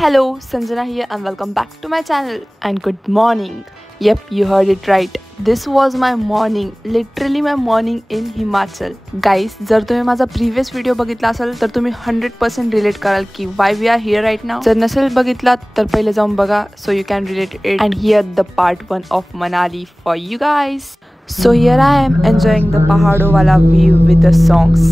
hello, Sanjana here and welcome back to my channel and good morning. Yep, you heard it right. This was my morning, literally my morning in Himachal. Guys, जर तुम्ही माझा previous video बघितला असेल तर तुम्ही 100% relate कराल की why we are here right now. जर नसेल बघितला तर पहिले जाऊन बघा so you can relate it and hear the part 1 of Manali for you guys. So here I am enjoying the Pahado wala view with the songs.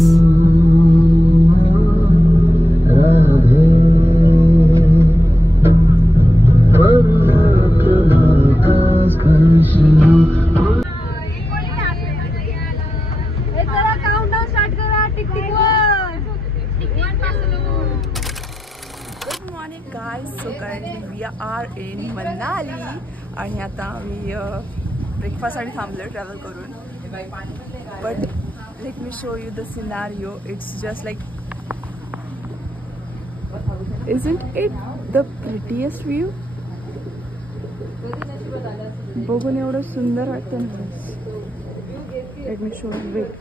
Good morning guys, so currently we are in Manali आणि आता आम्ही ब्रेकफास्ट साठी थांबलो ट्रॅव्हल करून. But let me show you the scenario. It's just like, isn't it the prettiest view? बघून एवढं सुंदर वाटतं ना. Let me show you. Wait.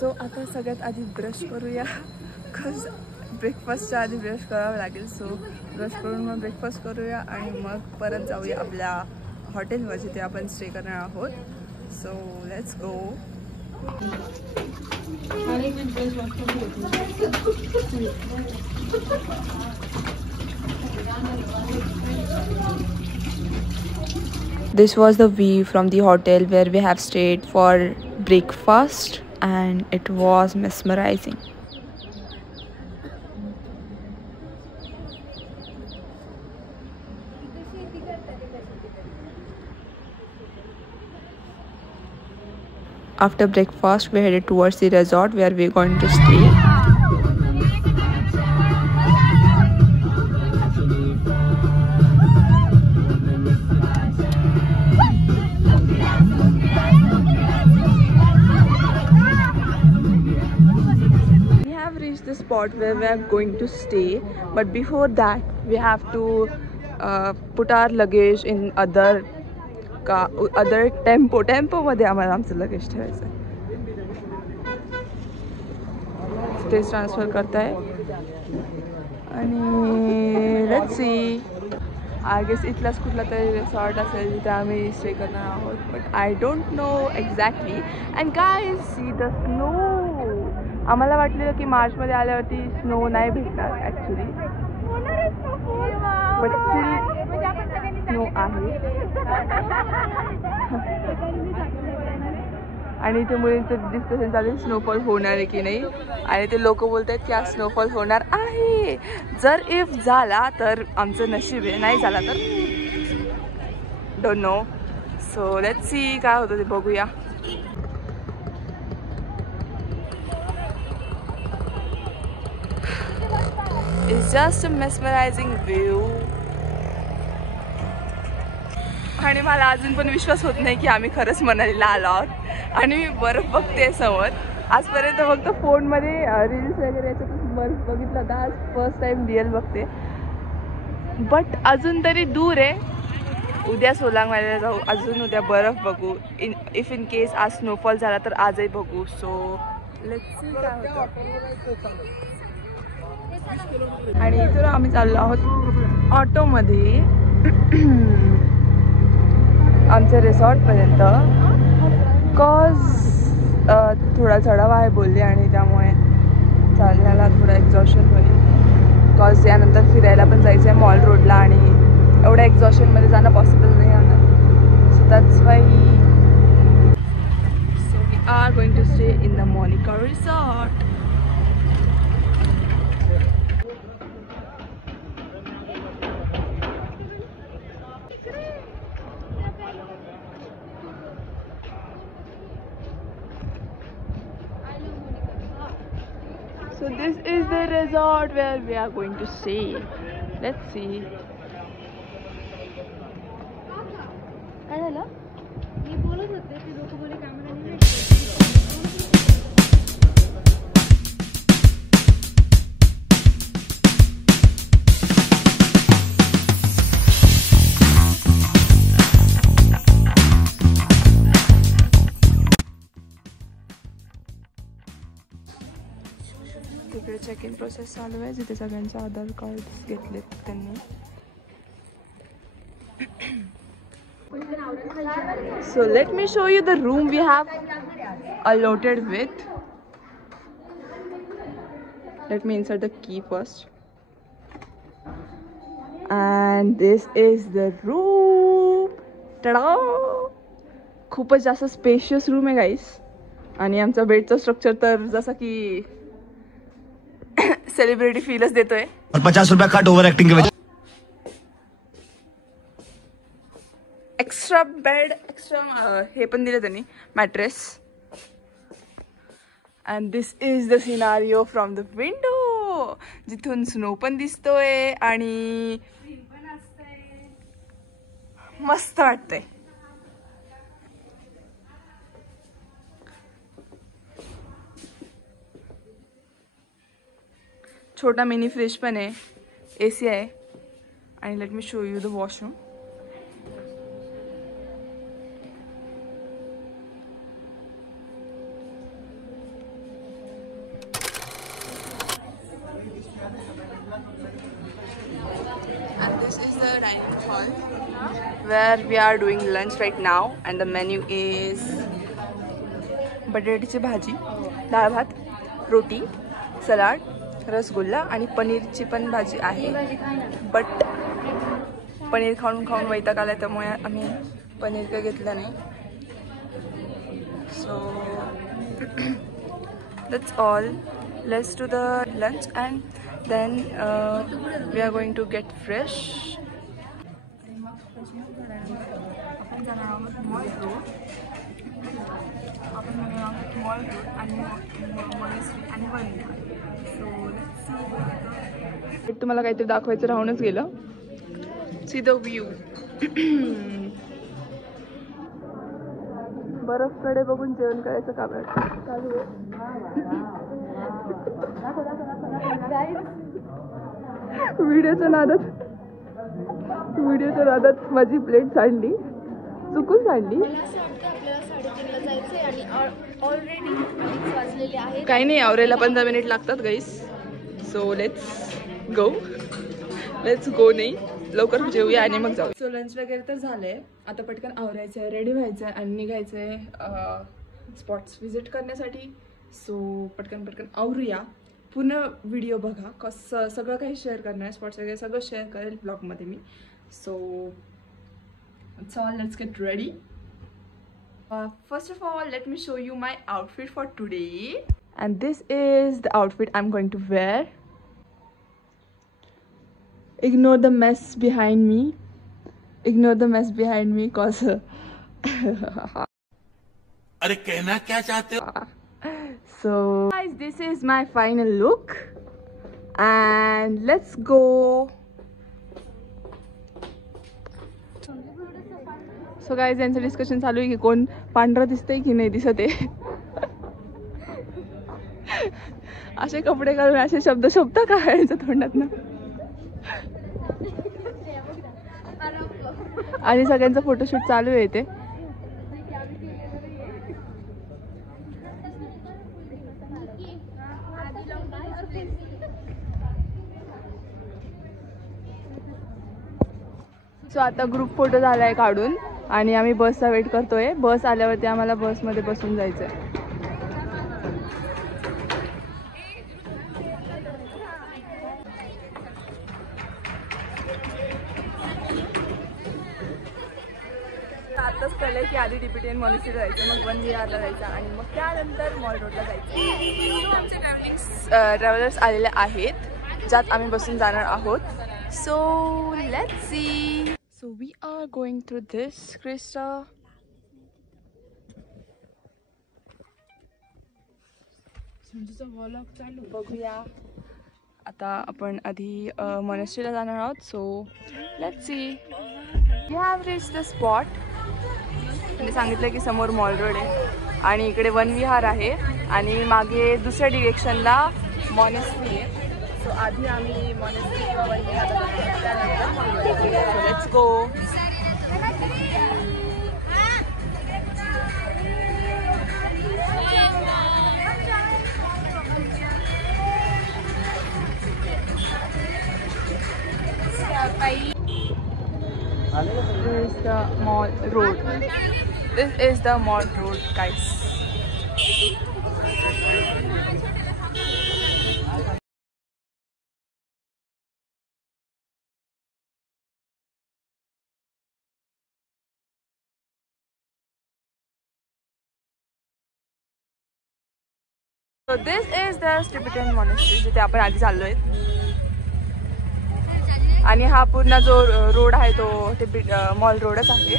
सो आता सगळ्यात आधी ब्रश करूया बिकॉज ब्रेकफास्टच्या आधी ब्रश करावं लागेल. सो ब्रश करून मग ब्रेकफास्ट करूया आणि मग परत जाऊया आपल्या हॉटेलवर जिथे आपण स्टे करणार आहोत. So let's go. This was the view from the hotel where we have stayed for breakfast and it was mesmerizing. After breakfast we headed towards the resort where we're going to stay. The spot where we are going to stay, but before that we have to put our luggage in other tempo मध्ये आम्हाला आमचं लगेज ठेवायचं आहे. Stage transfer करताय आणि let's see. I guess इथलाच कुठला तरी रिसॉर्ट असेल जिथे आम्ही स्टे करणार आहोत, but I don't no exactly. And guys see the snow. आम्हाला वाटलेलं की मार्चमध्ये आल्यावरती स्नो नाही भेटणार ॲक्च्युली, बट स्टिल स्नो आहे. आणि इथे मुलींचं डिस्कशन चालू आहे स्नोफॉल होणार आहे की नाही, आणि ते लोक बोलत आहेत की आज स्नोफॉल होणार आहे. जर इफ झाला तर आमचं नशीब आहे, नाही झाला तर डोंट नो. सो लेट्स सी काय होतं ते बघूया. It's just a mesmerizing view. आणि मला अजून पण विश्वास होत नाही की आम्ही खरंच मनालीला आलो आहोत आणि मी बर्फ बघते समोर. आजपर्यंत फक्त फोनमध्ये रील्स वगैरे याच्यातच बर्फ बघितलं होता, आज फर्स्ट टाइम रिअल बघते. बट अजून तरी दूर आहे. उद्या सोलांगमध्ये जाऊ, अजून उद्या बर्फ बघू. इफ इन केस आज स्नोफॉल झाला तर आजही बघू. सो लेट्स सी काय होतं. आणि इथून आम्ही चाललो आहोत ऑटोमध्ये आमच्या रिसॉर्टपर्यंत. कॉज थोडा चढाव आहे बोलले आणि त्यामुळे चालण्याला थोडं एक्झॉशन होईल. कॉज यानंतर फिरायला पण जायचं आहे मॉल रोडला आणि एवढ्या एक्झॉशनमध्ये जाणं पॉसिबल नाही होणार. So that's why so we are going to stay in the Monica resort. So this is the resort where we are going to stay. Let's see. काय झालं? मी बोलत होते की लोक बोले कॅमेरा नाही भेटत. तिकडे चेक इन प्रोसेस चालू आहे जिथे सगळ्यांचे आधार कार्ड घेतलेत त्यांनी. So let me show you the room we have allotted with. Let me insert the key first. And this is the room. Ta-da! खूपच जास्त स्पेशियस रूम आहे गाईस. आणि आमचा बेडचा स्ट्रक्चर तर जसा की सेलिब्रिटी फीलच देतोय. और 50 रुपया कट ओवर एक्टिंग के वजह. एक्स्ट्रा बेड, एक्स्ट्रा हे पण दिले त्यांनी, mattress. And this is the scenario from the window, जिथून स्नो पण दिसतोय आणि मस्त वाटतंय. छोटा मिनी फ्रिज पण आहे, AC आहे. आणि let me show you the washroom. And this is the dining hall where we are doing lunch right now, and the menu is बटाट्याची भाजी, डाळ भात, रोटी, सलाड, रसगुल्ला आणि पनीरची पण भाजी आहे. बट पनीर खाऊन खाऊन वैताग आला त्यामुळे आम्ही पनीर काही घेतलं नाही. सो that's all. Let's do the lunch and then we are going to get fresh. आपण जाणार आहोत मॉल रोड. आपण जाणार आहोत मॉल रोड आणि मॉनेस्ट्री आणि वनविहार. सो लेट्स सी. तुम्हाला काहीतरी दाखवायचं राहूनच गेलं. See the view. बर्फकडे बघून जेवण करायचं काम चालू आहे. व्हिडिओच्या नादात माझी प्लेट सांडली, चुकून सांडली. काही नाही, आवरायला 15 मिनिट लागतात गाईस. सो लेट्स गो नाही, लवकर जेवूया आणि मग जाऊ. सो लंच वगैरे तर झालंय. आता पटकन आवरायचं आहे, रेडी व्हायचं आहे आणि निघायचं आहे स्पॉट्स व्हिजिट करण्यासाठी. सो पटकन आवरूया. पूर्ण व्हिडिओ बघा, कसं सगळं काही शेअर करणार आहे, स्पॉट्स वगैरे सगळं शेअर करेल ब्लॉगमध्ये मी. So it's all, let's get ready. First of all, let me show you my outfit for today. And this is the outfit I'm going to wear. Ignore the mess behind me cause अरे कहना क्या चाहते हो? So guys, this is my final look and let's go. So guys, यांचं डिस्कशन चालू आहे की कोण पांढरं दिसतंय की नाही दिसत आहे. असे कपडे घालून असे शब्द का यांच्या तोंडातनं. आणि सगळ्यांचं फोटोशूट चालू आहे इथे. सो आता ग्रुप फोटो झालाय काढून आणि आम्ही बसचा वेट करतोय. बस आल्यावरती आम्हाला बसमध्ये बसून जायचंय. आताच कळलंय की आधी DPTN मॉनिस्ट्रीला जायचं, मग वनविहारला जायचं आणि मग त्यानंतर मॉल रोडला जायचं. आमचे ट्रॅव्हलर्स आलेले आहेत ज्यात आम्ही बसून जाणार आहोत. So let's C. So we are going through this, Krista. बघूया. आता आपण आधी मॉनेस्ट्रीला जाणार आहोत. So let's see. We have reach the spot. त्यांनी सांगितलं की समोर मॉल रोड आहे आणि इकडे वनविहार आहे आणि मागे दुसऱ्या डिरेक्शनला मॉनेस्ट्री आहे. सो आधी आम्ही मॉनेस्ट्री किंवा वनविहारला त्यानंतर let's go. is the mall road. This is the mall road, guys. So this is the Tibetan monastery जिथे आपण आधी चाललोय. आणि हा पूर्ण जो रोड आहे तो मॉल रोडच आहे.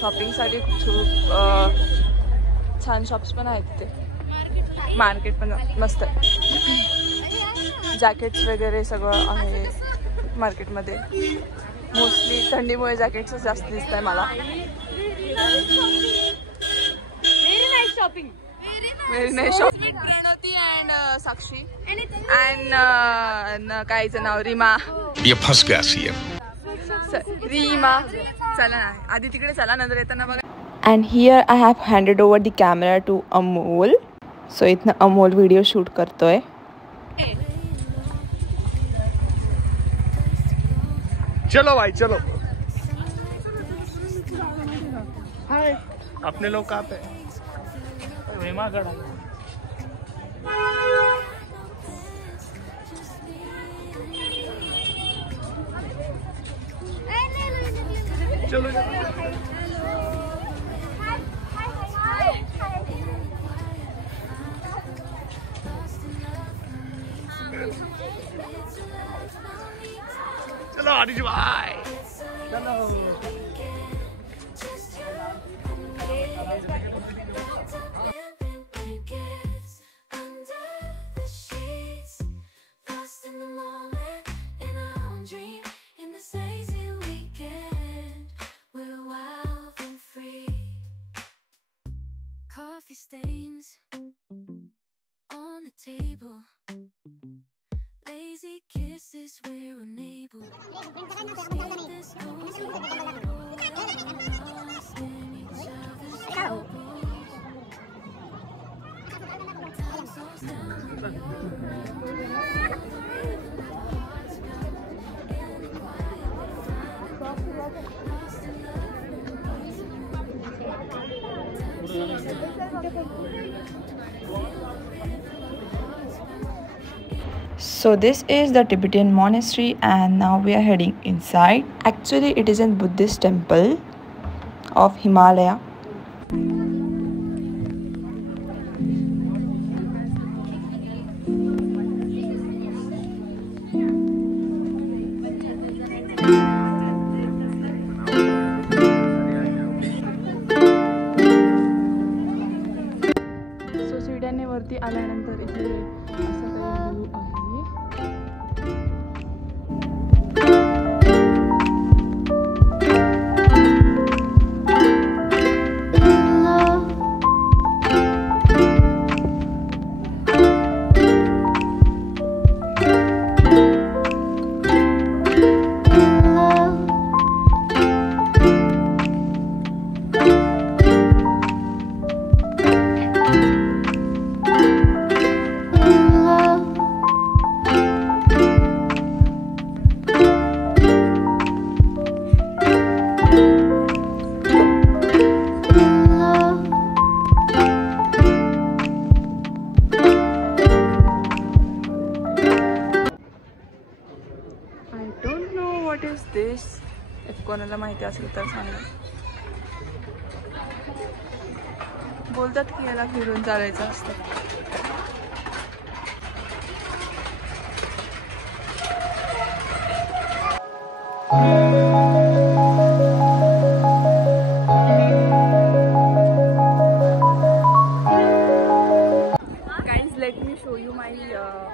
शॉपिंग साठी खूप छान शॉप्स पण आहेत तिथे. मार्केट पण मस्त आहे. जॅकेट्स वगैरे सगळं आहे मार्केटमध्ये. मोस्टली थंडीमुळे जॅकेट्स जास्त दिसत आहे मला. Very nice shopping. प्रणती and साक्षी and कायचं नाव रीमा. ये फंस गया सीएम. रीमा चला ना आधी तिकडे चला नंतर येताना बघा. And here I have handed over the camera to Amol. So इथनं अमोल व्हिडिओ शूट करतोय. चलो भाई चलो. हाय अपने लोग कहाँ पे? हेमागढ़. चलो चलो हरीश भाई चलो. Coffee stains on the table. Lazy kisses we're unable to escape this cold lost in each other's elbows. Time slows down. So this is the Tibetan monastery and now we are heading inside. Actually it is a Buddhist temple of Himalaya. So सीड्याने वरती आल्यानंतर इथे असं काही व्ह्यू आहे. What is this? If कोणाला माहिती असेल तर सांगा. बोलतात की याला फिरून चालायचं असतं. Guys, let me show you my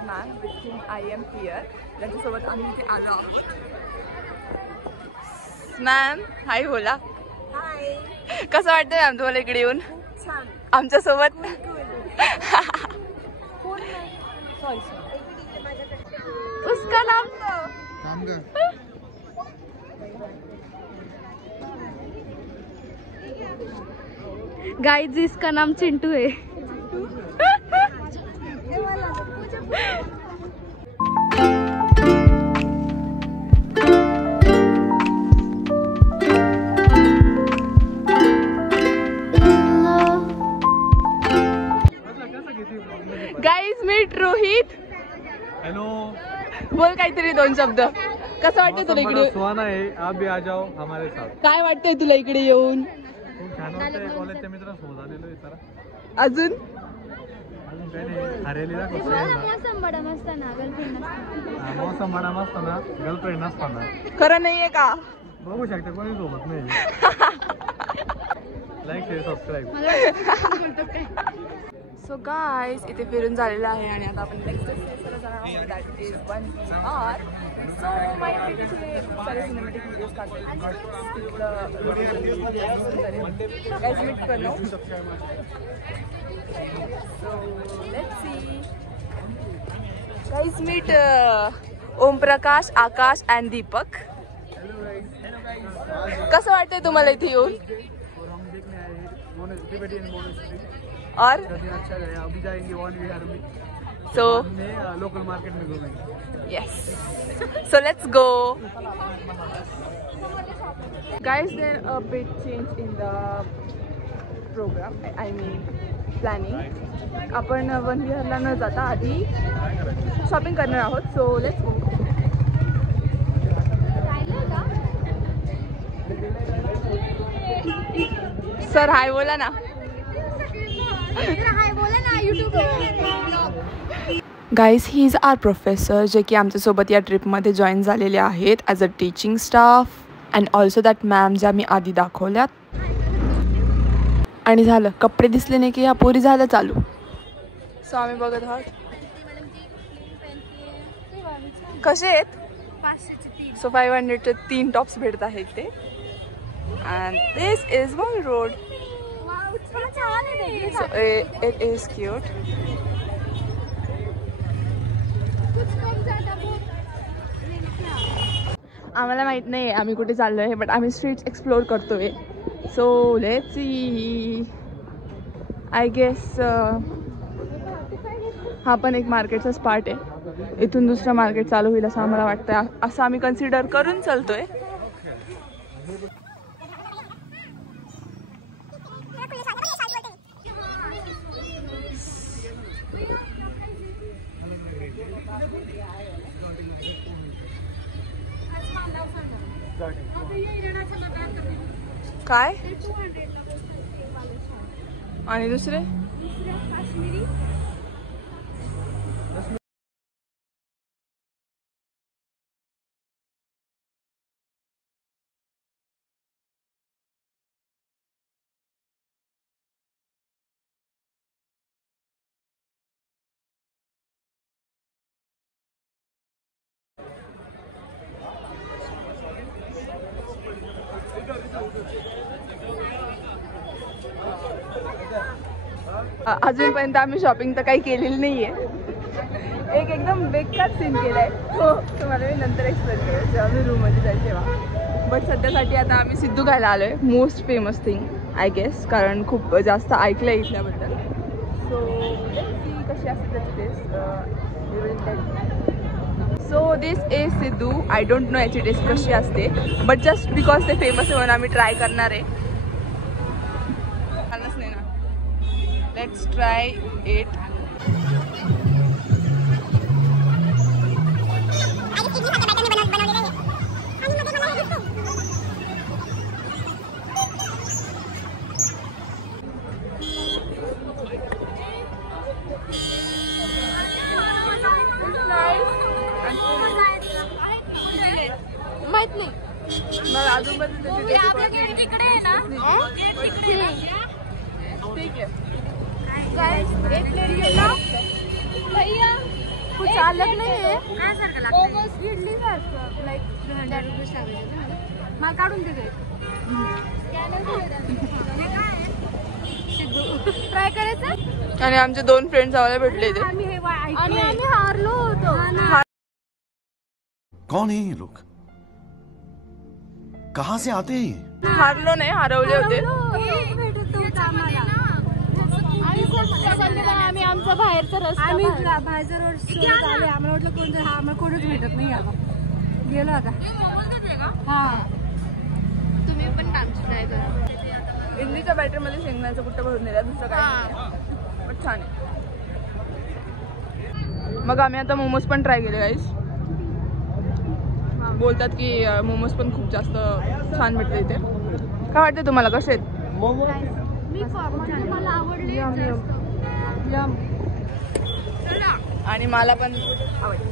man with whom I am here. त्यांच्यासोबत आम्ही इथे आलो आहोत. मॅम हाय बोला. हाय. कसं वाटतं मॅम तुम्हाला इकडे येऊन? छान. आमच्यासोबत. उसका नाम गाइस इसका नाम चिंटू है. Guys meet Rohit. हेलो. बोल काहीतरी दोन शब्द. कसं वाटतंय तुला इकडे? सुहाना है, आप भी आ जाओ हमारे साथ. काय वाटतंय तुला इकडे येऊन? खूप छान वाटतंय. कॉलेजच्या मित्रांसोबत आलेलो आहे जरा. अजून काय नाही, हरेली दाखवतो. मौसम बडा मस्त ना, गर्लफ्रेंड नसताना. मौसम बडा मस्त ना, गर्लफ्रेंड नसताना. खरं नाहीये का? बघू शकता कोणी सोबत नाही. Like share subscribe. So guys इथे फिरून झालेलं आहे आणि आता आपण नेक्स्ट डेस्टिनेशनला जाणार आहोत. That is Van Vihar. So my तिथे खूप सारे सिनेमॅटिक व्हिडिओज काढले. Guys meet Pranav. So let's see. Guys meet Omprakash, Akash and Deepak. कसं वाटतंय तुम्हाला इथे येऊन? और अच्छा गया, अभी जाएंगे वन विहार में. सो लोकल मार्केट में घूमेंगे. yes, so let's go. Guys, there a big change in the program. I mean planning. आपण वन विहारला न जाता आधी शॉपिंग करणार आहोत. So let's go. Sir hi बोला ना. Guys he is our professor, जे की आमच्यासोबत या ट्रिपमध्ये जॉईन झालेले आहेत as a teaching staff. And also that ma'am ज्या मी आधी दाखवल्यात. आणि झालं, कपडे दिसले नाही की ह्या पोरी झालं चालू. सो आम्ही बघत आहोत कसे आहेत. सो 500चे 3 टॉप्स भेटत आहेत ते. And this is mall road. So it is cute. आम्हाला माहित नाही आम्ही कुठे चाललो आहे, बट आम्ही स्ट्रीट्स एक्सप्लोर करतोय. सो लेट्स सी. आय गेस हा पण एक मार्केटचाच पार्ट आहे. इथून दुसरं मार्केट चालू होईल असं आम्हाला वाटतं. असं आम्ही कन्सिडर करून चालतोय. काय आणि दुसरे अजूनपर्यंत आम्ही शॉपिंग तर काही केलेली नाहीये. एक एकदम बेकार सीन केलाय हो, तुम्हाला मी नंतर एक्सप्लेन करेन जेव्हा मी रूममध्ये जाईल तेव्हा. बट सध्यासाठी आता आम्ही सिद्धू खायला आलोय. Most famous thing I guess, कारण खूप जास्त ऐकलंय इथल्याबद्दल. सो कशी असते त्याची taste. So this is Siddu. I don't know याची टेस्ट कशी असते, बट जस्ट बिकॉज ते फेमस आहे म्हणून आम्ही ट्राय करणार आहे. चालच नाही ना. Let's try it. माहित नाही मला अजून पण ठीक है. एक प्लेट घेला भैया, कुछ अलग नहीं है. इडली सारखं लाईक 300 रुपीज टाकायचे. मला काढून दे. ट्राय करायचं. आणि आमचे 2 फ्रेंड्स आम्हाला भेटले इथे आणि आम्ही हारलो होतो. कौन है ये लोग? कहाँ से आते हैं? हारलो नाही, हरवले होते. आम्ही आमचा बाहेरचा रस्ता आम्ही बाहेरचा रोड आले. आम्हाला वाटलं कोण हा आम्हाला कोणच भेटत नाही. आता गेलो आता. हा तुम्ही पण डान्स ट्राय करा. इडलीच्या बॅटरीमध्ये शेंगदाण्याचं कुठं भरून दिला दुसरं काही नाही. पण छान आहे. मग आम्ही आता मोमोज पण ट्राय केले गाईस. बोलतात की मोमोज पण खूप जास्त छान भेटते इथे. काय वाटतं तुम्हाला कसे आहेत? मला आवडले. आणि मला पण आवडते.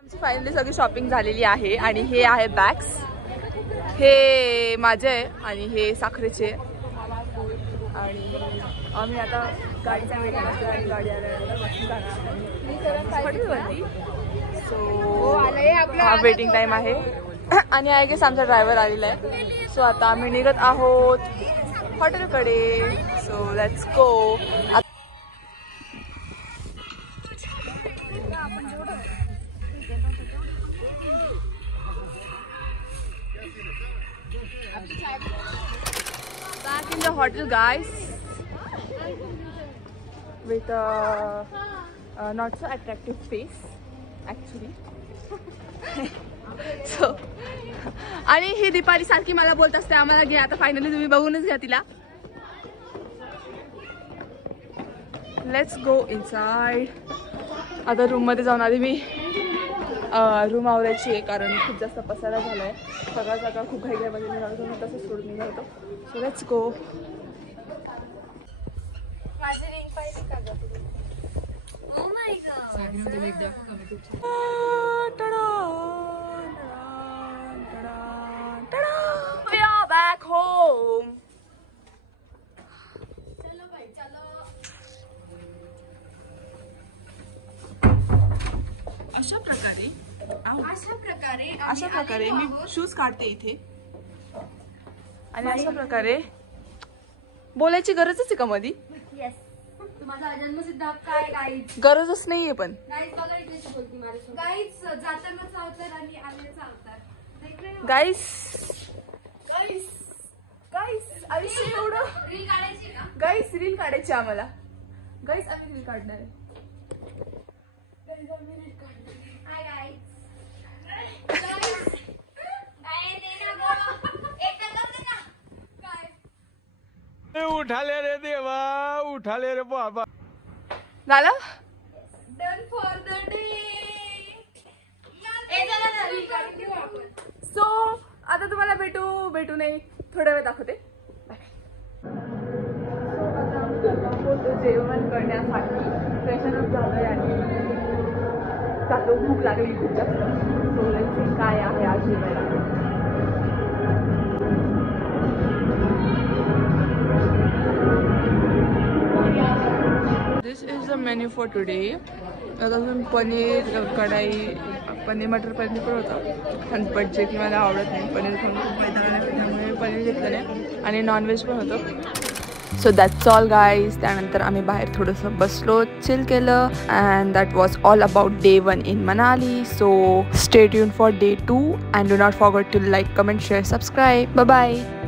आमची फायनली सगळी शॉपिंग झालेली आहे आणि हे आहे बॅग्स. हे माझे आहे आणि हे साखरेचे. आणि आम्ही आता गाडीचा वेट करतो आणि गाडी आल्यानंतर बसून जाणार. सो हा वेटिंग टाइम आहे आणि आय गेस आमचा ड्रायव्हर आलेला आहे. सो आता आम्ही निघत आहोत हॉटेलकडे. So let's go. Back in the hotel, guys, with a not so attractive face, actually. So, आणि ही दीपाली सारखी मला बोलत असते आम्हाला घ्या. आता फायनली तुम्ही बघूनच घ्या तिला. Let's go inside. आता रूम मध्ये जाऊन आधी मी रूम आवरायची आहे कारण खूप जास्त पसारा झालाय. सगळा खूप घाई घाईमध्ये निघालो. मी तसंच सोडून निघालो. सो let's go. We are back home. अशा प्रकारे मी शूज काढते इथे. आणि अशा प्रकारे बोलायची गरजच आहे का मधी? माझा जन्मसिद्ध हक्क आहे. गाईच गरजच नाहीये. पण गाईच बघा इथे बोलती माझ्यासोबत. गाईच जाताना चावतात आणि आले चावतात. गाईस आयुष्य एवढं रील काढायची का? गाईस रील काढायची आम्हाला. गाईस आम्ही रील काढणार आहे. हाय गाईच. उठाले रे देवा, उठाले रे बाबा. झालं. Done for the day. So आता तुम्हाला भेटू नाही थोड्या वेळ दाखवते. जेवण करण्यासाठी फ्रेशनच झालंय आणि चालू. भूक लागली खूप जास्त. सो लेट्स सी काय आहे आज जेवायला. This is the menu for today. अजून पनीर कढाई, पनीर मटर पनीर पण होतं. पण बट की मला आवडत नाही पनीर खाऊन खूप मैदा त्यामुळे पनीर घेतलं नाही. आणि नॉनव्हेज पण होतं. So that's all guys. त्यानंतर आम्ही बाहेर थोडंसं बसलो, चिल केलं. And that was all about day 1 in Manali. So stay tune for day 2 and do not forget to like, comment, share, subscribe. Bye bye.